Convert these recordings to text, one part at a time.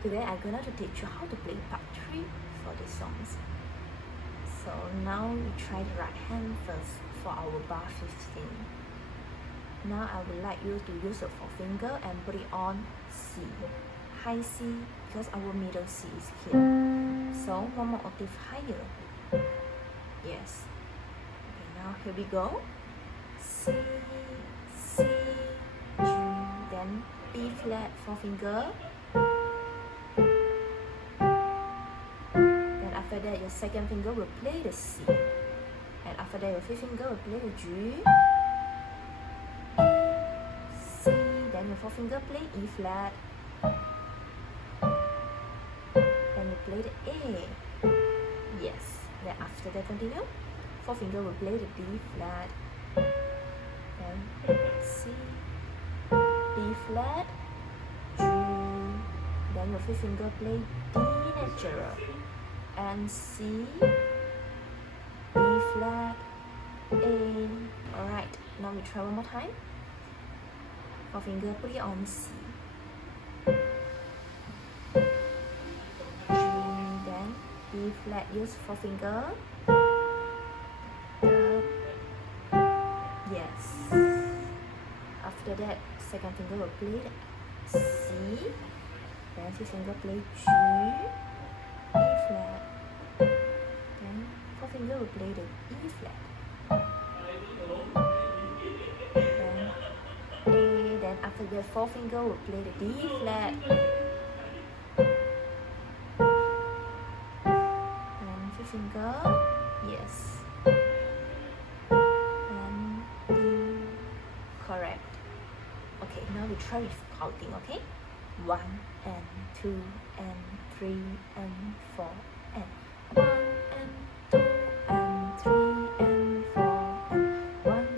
Today I'm gonna to teach you how to play part 3 for these songs. So now we try the right hand first for our bar 15. Now I would like you to use your forefinger and put it on C, high C, because our middle C is here. So one more octave higher. Yes. Okay, now here we go. C, C, G, then B flat, forefinger. Then after that your second finger will play the C. And after that your fifth finger will play the G, C, then your fourth finger play E flat. Then you play the A. Yes. Then after that continue. Fourth finger will play the D flat. Then C, B flat, G. Then your fifth finger play D natural. And C, B flat, A. Alright, now we try one more time. Fourth finger put it on C. G, then B flat, use fourth finger. Yes. After that, second finger will play the C. Then fifth finger play G, E flat. Then fourth finger will play the E flat. Then A. Then after that, fourth finger will play the D flat. Then fifth finger, yes. And D. Correct. Okay, now we try with counting, okay? 1 and 2 and 3 and 4 and 1 and 2 and 3 and 4 and 1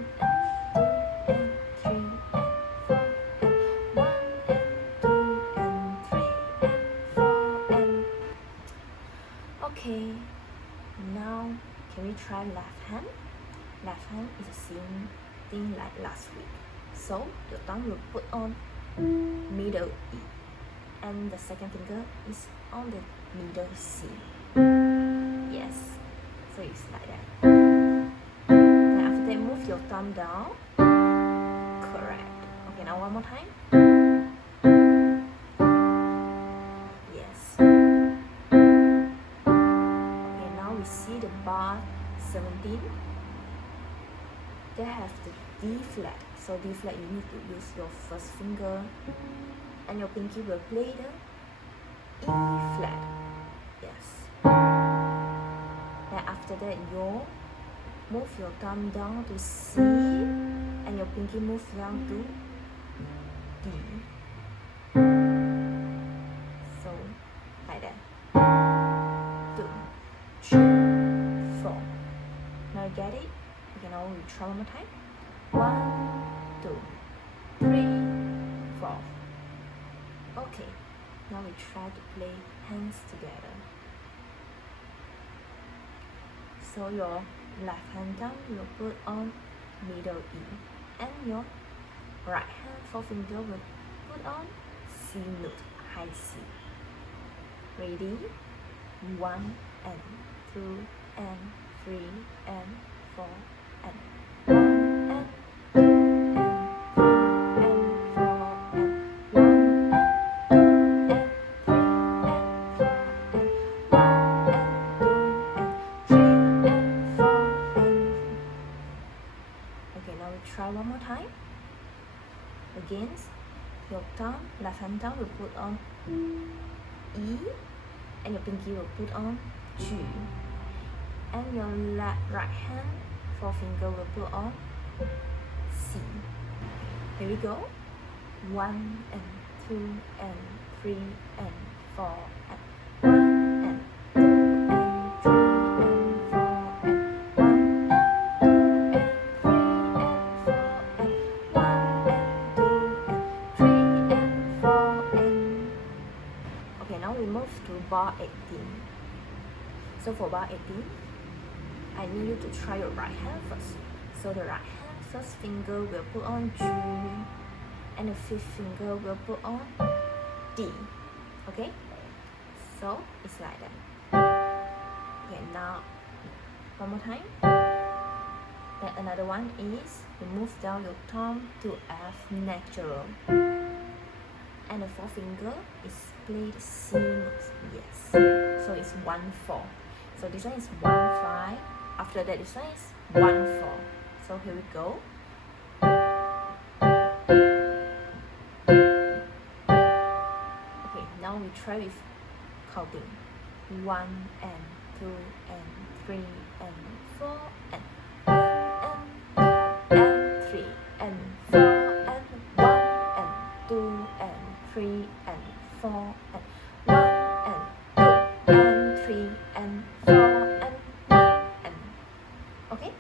and 2 and 3 and 4 and 1 and 2 and 3 and 4 and... Okay, now can we try left hand? Left hand is the same thing like last week. So your thumb will put on middle E and the second finger is on the middle C. Yes, so it's like that. Then after that, move your thumb down. Correct. Okay, now one more time. Yes. Okay, now we see the bar 17. They have the D flat. So D flat, you need to use your first finger and your pinky will play the E flat. Yes. Then after that, you move your thumb down to C and your pinky move down to D. So like that. 2, 3, 4. Now you get it? Okay, now we try one more time. 1, 2, 3, 4. Okay, now we try to play hands together. So your left hand thumb will put on middle E and your right hand forefinger will put on C note, high C. Ready? 1 and 2 and 3 and 4 and 1 and 2 and 3 and 4 and 1 and 2 and 3 and 1 and 2 and 3 and 4 and... Okay, now we try one more time. Again, your thumb, left hand thumb will put on E and your pinky will put on G. And your right hand forefinger will put on C. Here we go. 1 and 2 and 3 and 4 and 1 and 2 and 3 and 4 and 1 and 2 and 3 and 4 and 1 and 2 and 3 and 4 and... Okay, now we move to bar 18. So for bar 18, I need you to try your right hand first. So the right hand first finger will put on G and the fifth finger will put on D. Okay? So it's like that. Okay, now one more time. Then another one is you move down your thumb to F natural, and the fourth finger is played C notes. Yes, so it's 1-4. So this one is 1-5. After that, this one is 1-4. So here we go. Okay, now we try with counting. 1 and 2 and 3 and 4 and 1 and 2 and 3 and 4 and 1 and 2 and 3 and 4 and 1 and 2 and 3 and 4 and 1 and okay.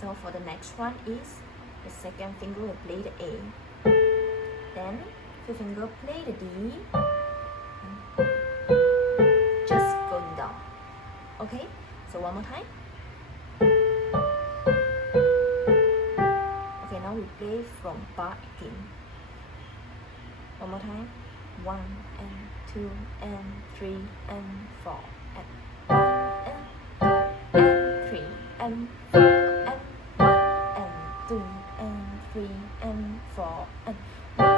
So for the next one is the second finger will play the A, then fifth finger play the D, just going down. Okay, so one more time. Okay, now we play from bar 18. One more time. 1 and 2 and 3 and 4 and 1 and 2 and 3 and 4 and 1 and 2 and 3 and 4 and 1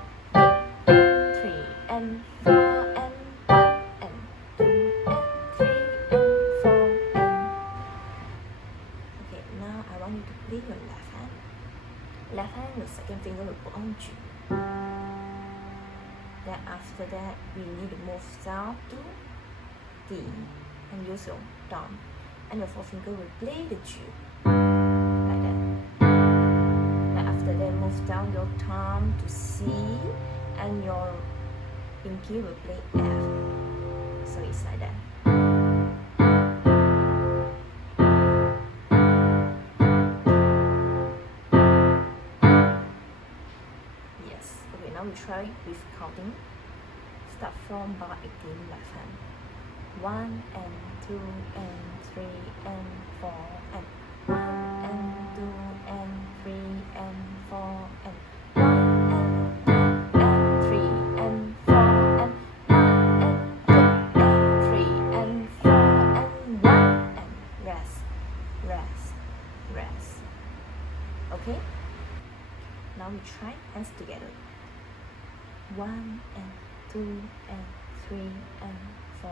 and 2 and 3 and 4 and 1 and 2 and 3 and 4 and okay, now I want you to play your left hand. Left hand, your second finger will put on G. Then after that, we need to move down to D and use your thumb, and your fourth finger will play the G like that. Then after that, move down your thumb to C, and your pinky will play F. So it's like that. Now we try with counting. Start from bar 18 left hand. 1 and 2 and 3 and 4 and 1 and 2 and 3 and 4 and 1 and 2 and 3 and 4 and 1 and 2 and 3 and 4 and 1 and rest, rest, rest. Okay? Now we try hands together. 1 and 2 and 3 and 4